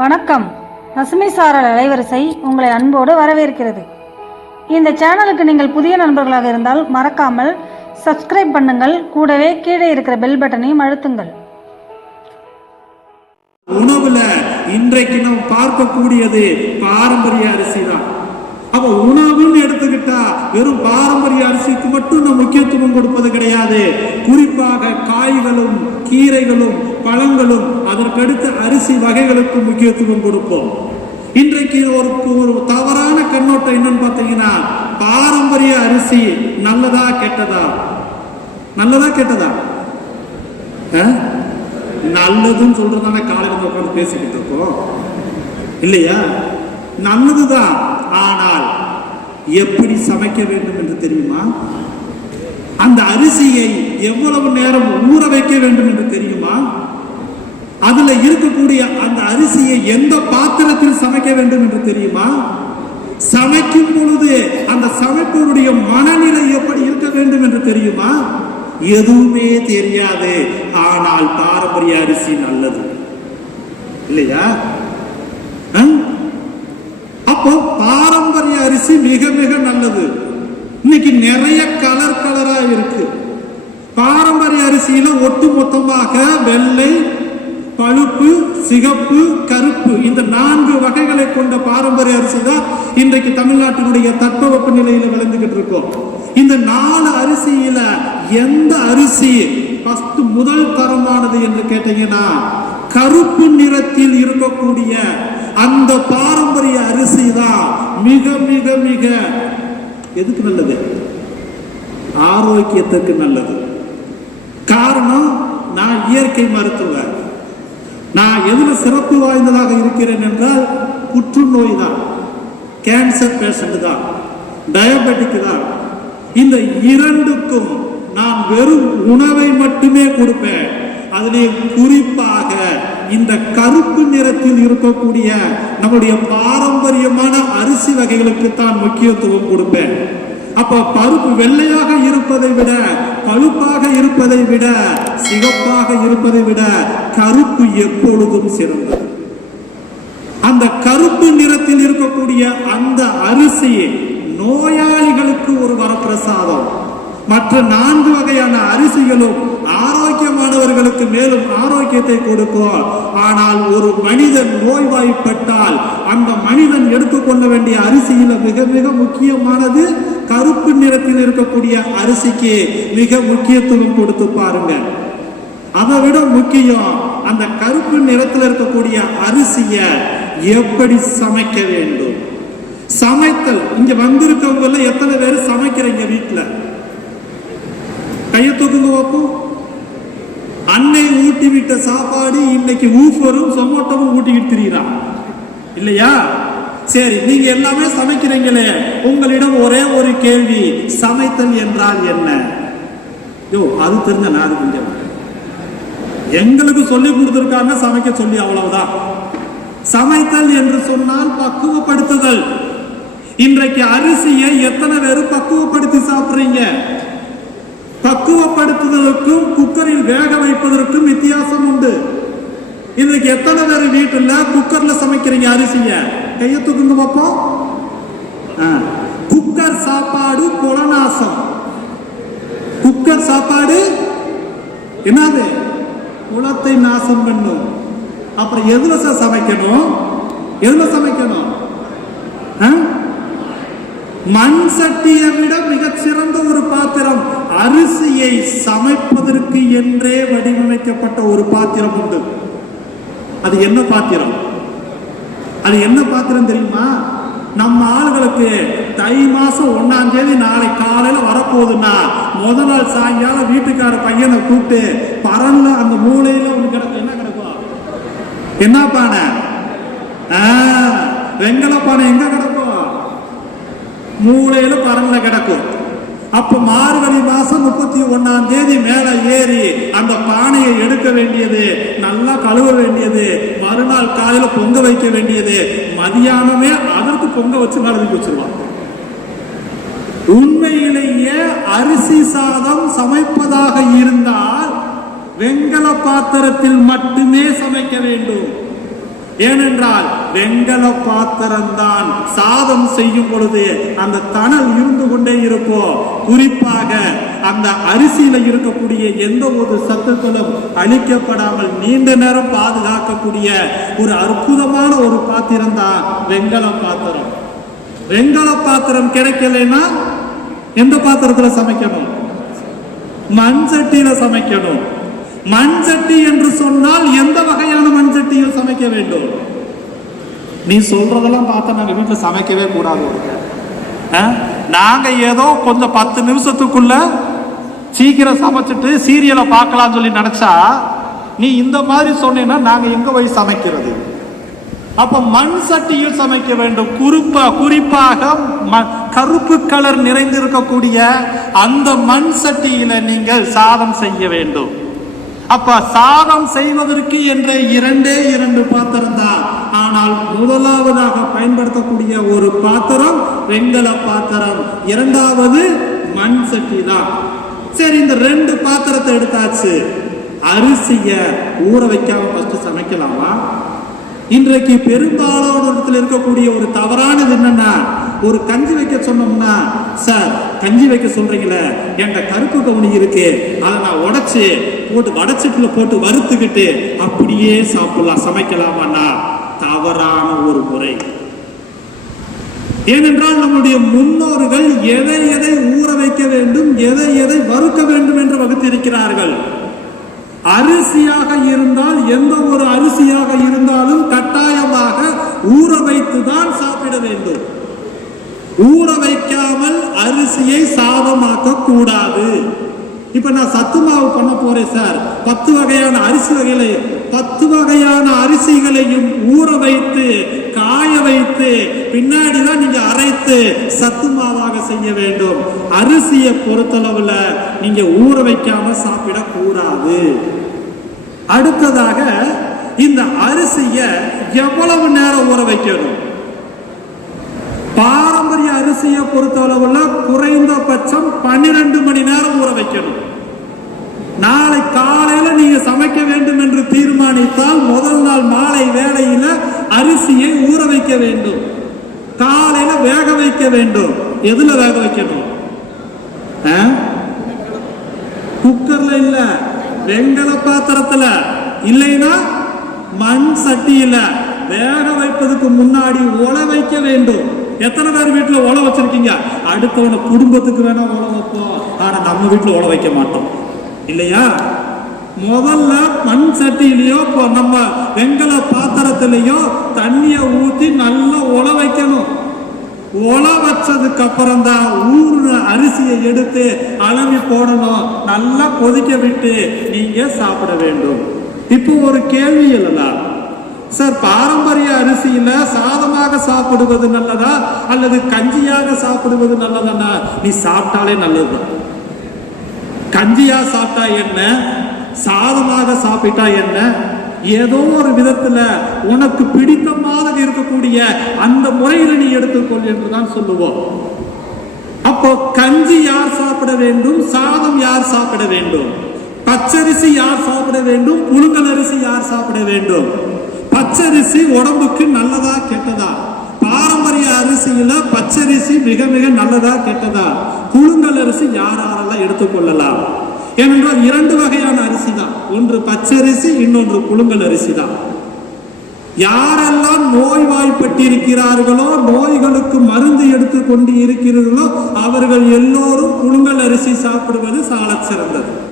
வணக்கம். பசுமை சாரல் அலைவரிசை உங்களை அன்போடு வரவேற்கிறது. இந்த சேனலுக்கு நீங்கள் புதிய நண்பர்களாக இருந்தால் மறக்காமல் சப்ஸ்கிரைப் பண்ணுங்கள். கூடவே கீழே இருக்கிற பெல் பட்டனையும் அழுத்துங்கள். உணவுல இன்றைக்கு நாம் பார்க்கக்கூடியது பாரம்பரிய அரிசி தான். அப்ப உணவுன்னு எடுத்துக்கிட்டா வெறும் பாரம்பரிய அரிசிக்கு மட்டும் நம்ம முக்கியத்துவம் கொடுப்பது கிடையாது. குறிப்பாக காய்களும் கீரைகளும் பழங்களும் அதற்கடுத்து அரிசி வகைகளுக்கு முக்கியத்துவம் கொடுப்போம். இன்றைக்கு ஒரு ஒரு தவறான கண்ணோட்டம் என்னன்னு பார்த்தீங்கன்னா பாரம்பரிய அரிசி நல்லதா கெட்டதா? நல்லதா கெட்டதா? ஆ? நல்லதுன்னு சொல்றதான காலையில் உட்காந்து பேசிக்கிட்டு இருக்கோம். இல்லையா? நல்லதுதான். ஆனால் எப்படி சமைக்க வேண்டும் என்று தெரியுமா? அந்த அரிசியை எவ்வளவு நேரம் ஊற வைக்க வேண்டும் என்று தெரியுமா? அதுல இருக்கக்கூடிய அந்த அரிசியை எந்த பாத்திரத்தில் சமைக்க வேண்டும் என்று தெரியுமா? சமைக்கும் பொழுது அந்த சமைப்பவருடைய மனநிலை எப்படி இருக்க வேண்டும் என்று தெரியுமா? எதுவுமே தெரியாது. ஆனால் பாரம்பரிய அரிசி நல்லது. இல்லையா? ஆ? அப்போ பாரம்பரிய அரிசி மிக மிக நல்லது. இன்னைக்கு நிறைய கலர் கலரா இருக்கு. பாரம்பரிய அரிசியில ஒட்டு மொத்தமாக வெள்ளை பழுப்பு சிகப்பு கருப்பு இந்த நான்கு வகைகளை கொண்ட பாரம்பரிய அரிசி தான் இன்றைக்கு தமிழ்நாட்டினுடைய தட்பவெப்ப நிலையில விளைந்துகிட்டு இருக்கோம். இந்த நாலு அரிசியில எந்த அரிசி ஃபர்ஸ்ட் முதல் தரமானது என்று கேட்டீங்கன்னா கருப்பு நிறத்தில் இருக்கக்கூடிய அந்த பாரம்பரிய அரிசி தான் மிக மிக மிக எதுக்கு நல்லது? ஆரோக்கியத்துக்கு நல்லது. காரணம் நான் இயற்கை மருத்துவர். நான் எதில் சிறப்பு வாய்ந்ததாக இருக்கிறேன் என்றால் புற்றுநோய் தான் கேன்சர் பேஷண்ட் தான் டயபெட்டிக் தான். இந்த இரண்டுக்கும் நான் வெறும் உணவை மட்டுமே கொடுப்பேன். அதிலே குறிப்பாக இந்த கருப்பு நிறத்தில் இருக்கக்கூடிய நம்முடைய பாரம்பரியமான அரிசி வகைகளுக்கு தான் முக்கியத்துவம் கொடுப்பேன். அப்ப பருப்பு வெள்ளையாக இருப்பதை விட பழுப்பாக இருப்பதை விட சிகப்பாக இருப்பதை விட கருப்பு எப்பொழுதும் சிறந்தது. அந்த கருப்பு நிறத்தில் இருக்கக்கூடிய அந்த அரிசி நோயாளிகளுக்கு ஒரு வரப்பிரசாதம். மற்ற நான்கு வகையான அரிசிகளும் ஆரோக்கியமானவர்களுக்கு மேலும் ஆரோக்கியத்தை கொடுக்கும் ஆனால் ஒரு மனிதன் நோய்வாய்ப்பட்டால் அந்த மனிதன் எடுத்துக்கொள்ள வேண்டிய அரிசியில மிக மிக முக்கியமானது கருப்பு நிறத்தில் இருக்கக்கூடிய அரிசிக்கு மிக முக்கியத்துவம் கொடுத்து பாருங்க. அதை விட முக்கியம் அந்த கருப்பு நிறத்தில் இருக்கக்கூடிய அரிசிய எப்படி சமைக்க வேண்டும்? சமைத்தல். இங்க வந்திருக்கவங்க எத்தனை பேர் சமைக்கிறீங்க வீட்டில் கையை தூக்குங்க பார்ப்போம் அன்னை ஊட்டி விட்ட சாப்பாடு இன்னைக்கு ஊஃபரும் சமோட்டமும் ஊட்டிக்கிட்டு தெரியுறான் இல்லையா? சரி நீங்க எல்லாமே சமைக்கிறீங்களே. உங்களிடம் ஒரே ஒரு கேள்வி சமைத்தல் என்றால் என்ன? யோ அது தெரிஞ்ச நான் கொஞ்சம் எங்களுக்கு சொல்லி கொடுத்துருக்காங்க சமைக்க சொல்லி அவ்வளவுதான். சமைத்தல் என்று சொன்னால் பக்குவப்படுத்துதல். இன்றைக்கு அரிசியை எத்தனை பேர் பக்குவப்படுத்தி சாப்பிடுறீங்க? பக்குவப்படுத்துதலுக்கும் குக்கரில் வேக வைப்பதற்கும் வித்தியாசம் உண்டு. இன்றைக்கு எத்தனை பேர் வீட்டுல குக்கர்ல சமைக்கிறீங்க அரிசியை? கையை தூக்குங்க பார்ப்போம் ஆ. குக்கர் சாப்பாடு குலநாசம் குக்கர் சாப்பாடு என்னது? குளத்தை நாசம் பண்ணும். அப்புறம் எதுல சார் சமைக்கணும்? எதுல சமைக்கணும்? ஆ? மண் சட்டியை விட மிகச் சிறந்த ஒரு பாத்திரம் அரிசியை சமைப்பதற்கு என்றே வடிவமைக்கப்பட்ட ஒரு பாத்திரம் உண்டு. அது என்ன பாத்திரம்? அது என்ன பாத்திரம் தெரியுமா? நம்ம ஆளுகளுக்கு தை மாசம் ஒன்னாம் தேதி நாளை காலையில வரப்போகுதுன்னா முத நாள் சாயங்காலம் வீட்டுக்கார பையனை கூப்பிட்டு பரன்ல அந்த மூலையில ஒண்ணு கிடக்கும் என்ன கிடக்கும் என்ன பானை வெங்கல பானை எங்க கிடக்கும்? மூலையில பரன்ல கிடக்கும். அப்ப மார்கழி மாசம் முப்பத்தி ஒன்னாம் தேதி மேல ஏறி அந்த பானையை எடுக்க வேண்டியது நல்லா கழுவ வேண்டியது மறுநாள் காலையில பொங்க வைக்க வேண்டியது மதியானமே அதற்கு பொங்க வச்சு மறந்து வச்சிருவாங்க. உண்மையிலேயே அரிசி சாதம் சமைப்பதாக இருந்தால் வெங்கல பாத்திரத்தில் மட்டுமே சமைக்க வேண்டும். ஏனென்றால் வெண்கல பாத்திரம்தான் சாதம் செய்யும் பொழுது அந்த தணல் இருந்து கொண்டே இருக்கும் குறிப்பாக அந்த அரிசியில இருக்கக்கூடிய எந்த ஒரு சத்துக்களும் அழிக்கப்படாமல் நீண்ட நேரம் பாதுகாக்கக்கூடிய ஒரு அற்புதமான ஒரு பாத்திரம் தான் வெண்கல பாத்திரம். வெண்கல பாத்திரம் கிடைக்கலைன்னா எந்த பாத்திரத்துல சமைக்கணும்? மண் சட்டியில சமைக்கணும். மண் சட்டி என்று சொன்னால் எந்த வகையான மண் சட்டியில் சமைக்க வேண்டும். நீ சொல்றதெல்லாம் பார்த்தா நாங்கள் வீட்டில் சமைக்கவே கூடாது ஆ? ஏதோ கொஞ்சம் பத்து நிமிஷத்துக்குள்ள சீக்கிரம் சமைச்சிட்டு சீரியலை பார்க்கலாம்னு சொல்லி நினச்சா நீ இந்த மாதிரி சொன்னீன்னா நாங்கள் எங்கே போய் சமைக்கிறது? அப்போ மண் சட்டியில் சமைக்க வேண்டும். குறிப்பா குறிப்பாக ம- கருப்பு கலர் நிறைந்திருக்கக்கூடிய அந்த மண் சட்டியில நீங்கள் சாதம் செய்ய வேண்டும். அப்ப சாதம் செய்வதற்கு என்ற இரண்டே இரண்டு பாத்திரம் தான். ஆனால் முதலாவதாக பயன்படுத்தக்கூடிய ஒரு பாத்திரம் வெண்கல பாத்திரம். இரண்டாவது மண் சட்டி தான். சரி இந்த ரெண்டு பாத்திரத்தை எடுத்தாச்சு. அரிசிய ஊற வைக்காம ஃபர்ஸ்ட் சமைக்கலாமா? இன்றைக்கு பெரும்பாலான இடத்துல இருக்கக்கூடிய ஒரு தவறானது என்னன்னா ஒரு கஞ்சி வைக்க சொன்னோம்னா சார் கஞ்சி வைக்க சொல்றீங்களே என்கிட்ட கருப்பு கவுனி இருக்கு. அதை நான் உடைச்சு போட்டு வடச்சட்டுல போட்டு வறுத்துக்கிட்டு அப்படியே சாப்பிடலாம். சமைக்கலாமாண்ணா? தவறான ஒரு முறை. ஏனென்றால் நம்முடைய முன்னோர்கள் எதை எதை ஊற வைக்க வேண்டும் எதை எதை வறுக்க வேண்டும் என்று வகுத்திருக்கிறார்கள். அரிசியாக இருந்தால் எந்த ஒரு அரிசியாக இருந்தாலும் கட்டாயமாக ஊற வைத்துதான் சாப்பிட வேண்டும். ஊற வைக்காமல் அரிசியை சாதமாக்க கூடாது இப்ப நான் சத்து மாவு பண்ண போறேன் சார். பத்து வகையான அரிசி வகைகளை பத்து வகையான அரிசிகளையும் ஊற வைத்து காய வைத்து பின்னாடி தான் நீங்க அரைத்து சத்து மாவாக செய்ய வேண்டும். அரிசியை பொறுத்தளவுல நீங்க ஊற வைக்காம சாப்பிடக் கூடாது அடுத்ததாக இந்த அரிசியை எவ்வளவு நேரம் ஊற வைக்கணும்? பாரம்பரிய அரிசியை பொறுத்த அளவுல குறைந்தபட்சம் பன்னிரண்டு மணி நேரம் ஊற வைக்கணும். நாளை காலையில நீங்க சமைக்க வேண்டும் என்று தீர்மானித்தால் முதல் நாள் மாலை வேளையில அரிசியை ஊற வைக்க வேண்டும். காலையில வேக வைக்க வேண்டும். எதுல வேக வைக்கணும்? ஆ? குக்கர்ல இல்ல. வெங்கல பாத்திரத்துல. இல்லைன்னா மண் சட்டியில. வேக வைப்பதுக்கு முன்னாடி உழ வைக்க வேண்டும். எத்தனை பேர் வீட்டில் உல வச்சிருக்கீங்க? அடுத்தவன குடும்பத்துக்கு வேணா உல வைப்போம். ஆனால் நம்ம வீட்டில் உல வைக்க மாட்டோம். இல்லையா? முதல்ல மண் சட்டியிலையோ இப்போ நம்ம வெங்கல பாத்திரத்திலையோ தண்ணியை ஊற்றி நல்லா உல வைக்கணும். உல வச்சதுக்கு அப்புறம் தான் ஊர்ன அரிசியை எடுத்து அளவி போடணும். நல்லா கொதிக்க விட்டு நீங்க சாப்பிட வேண்டும். இப்போ ஒரு கேள்வி இல்லலாம் சார் பாரம்பரிய அரிசியில சாதமாக சாப்பிடுவது நல்லதா? அல்லது கஞ்சியாக சாப்பிடுவது நல்லதானா நீ சாப்பிட்டாலே நல்லது. கஞ்சியா சாப்பிட்டா என்ன? சாதமாக சாப்பிட்டா என்ன? ஏதோ ஒரு விதத்துல உனக்கு பிடித்தமாக இருக்கக்கூடிய அந்த முறையில நீ எடுத்துக்கொள் என்றுதான் சொல்லுவோம். அப்போ கஞ்சி யார் சாப்பிட வேண்டும்? சாதம் யார் சாப்பிட வேண்டும்? பச்சரிசி யார் சாப்பிட வேண்டும்? புழுங்கல் அரிசி யார் சாப்பிட வேண்டும்? பச்சரிசி உடம்புக்கு நல்லதா கெட்டதா? பாரம்பரிய அரிசியில பச்சரிசி மிக மிக நல்லதா கெட்டதா? குழுங்கல் அரிசி யாரெல்லாம் எடுத்துக்கொள்ளலாம்? ஏனென்றால் இரண்டு வகையான அரிசி தான் ஒன்று பச்சரிசி இன்னொன்று குழுங்கல் அரிசி தான் யாரெல்லாம் நோய்வாய்ப்பட்டிருக்கிறார்களோ நோய்களுக்கு மருந்து எடுத்து கொண்டு இருக்கிறீர்களோ அவர்கள் எல்லோரும் புழுங்கல் அரிசி சாப்பிடுவது சாலச் சிறந்தது.